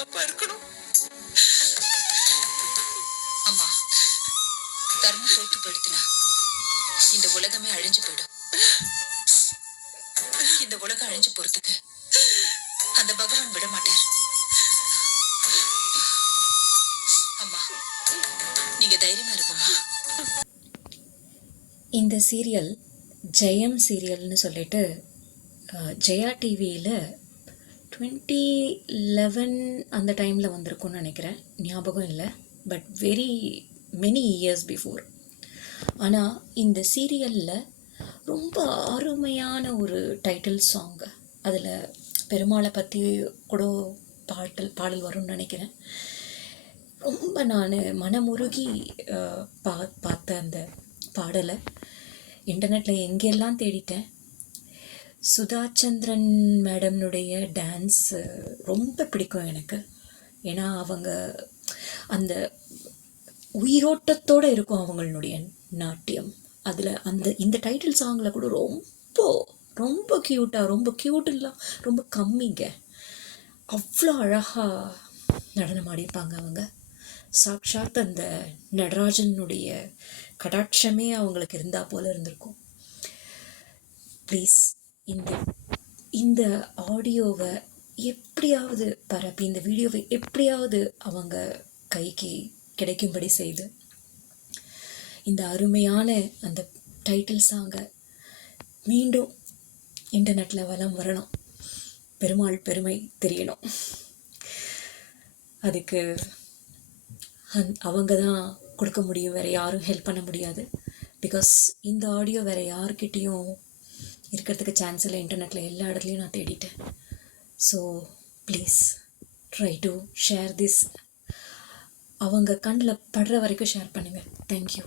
பாதுகாப்பா இருக்கணும். அம்மா, தர்மம் தோற்று போயிடுத்துனா இந்த உலகமே அழிஞ்சு போயிடும். இந்த உலகம் அழிஞ்சு போறதுக்கு அந்த பகவான் விட மாட்டார். அம்மா, நீங்க தைரியமா இருக்குமா? இந்த சீரியல் ஜெயம் சீரியல்னு சொல்லிட்டு ஜெயா டிவியில் 2011 அந்த டைமில் வந்திருக்கும்னு நினைக்கிறேன், ஞாபகம் இல்லை. But very many years before. ஆனால் இந்த சீரியலில் ரொம்ப அருமையான ஒரு டைட்டில் சாங், அதில் பெருமாளை பற்றி கூட பாடல் வரும்னு நினைக்கிறேன். ரொம்ப நான் மனமுருகி பார்த்த அந்த பாடலை இன்டர்நெட்டில் எங்கெல்லாம் தேடிட்டேன். சுதாச்சந்திரன் மேடம்னுடைய டான்ஸ் ரொம்ப பிடிக்கும் எனக்கு. ஏன்னா அவங்க அந்த உயிரோட்டத்தோடு இருக்கும் அவங்களுடைய நாட்டியம். அதில் இந்த டைட்டில் சாங்கில் கூட ரொம்ப ரொம்ப க்யூட்டாக, ரொம்ப க்யூட்டெல்லாம் ரொம்ப கம்மிங்க, அவ்வளோ அழகாக நடனம் ஆடிப்பாங்க அவங்க. சாக்ஷாத் அந்த நடராஜனுடைய கடாட்சமே அவங்களுக்கு இருந்தால் போல் இருந்திருக்கும். ப்ளீஸ் இந்த ஆடியோவை எப்படியாவது பரப்பி, இந்த வீடியோவை எப்படியாவது அவங்க கைக்கு கிடைக்கும்படி செய்து இந்த அருமையான அந்த டைட்டில் சாங்கை மீண்டும் இன்டர்நெட்டில் வலம் வரணும், பெருமாள் பெருமை தெரியணும். அதுக்கு அவங்க தான் கொடுக்க முடியும், வேறு யாரும் ஹெல்ப் பண்ண முடியாது. பிகாஸ் இந்த ஆடியோ வேறு யார்கிட்டேயும் இருக்கிறதுக்கு சான்ஸ் இல்லை. இன்டர்நெட்டில் எல்லா இடத்துலையும் நான் தேடிட்டேன். So please try to share this. அவங்க கண்ணில் படுற வரைக்கும் ஷேர் பண்ணுங்கள். தேங்க்யூ.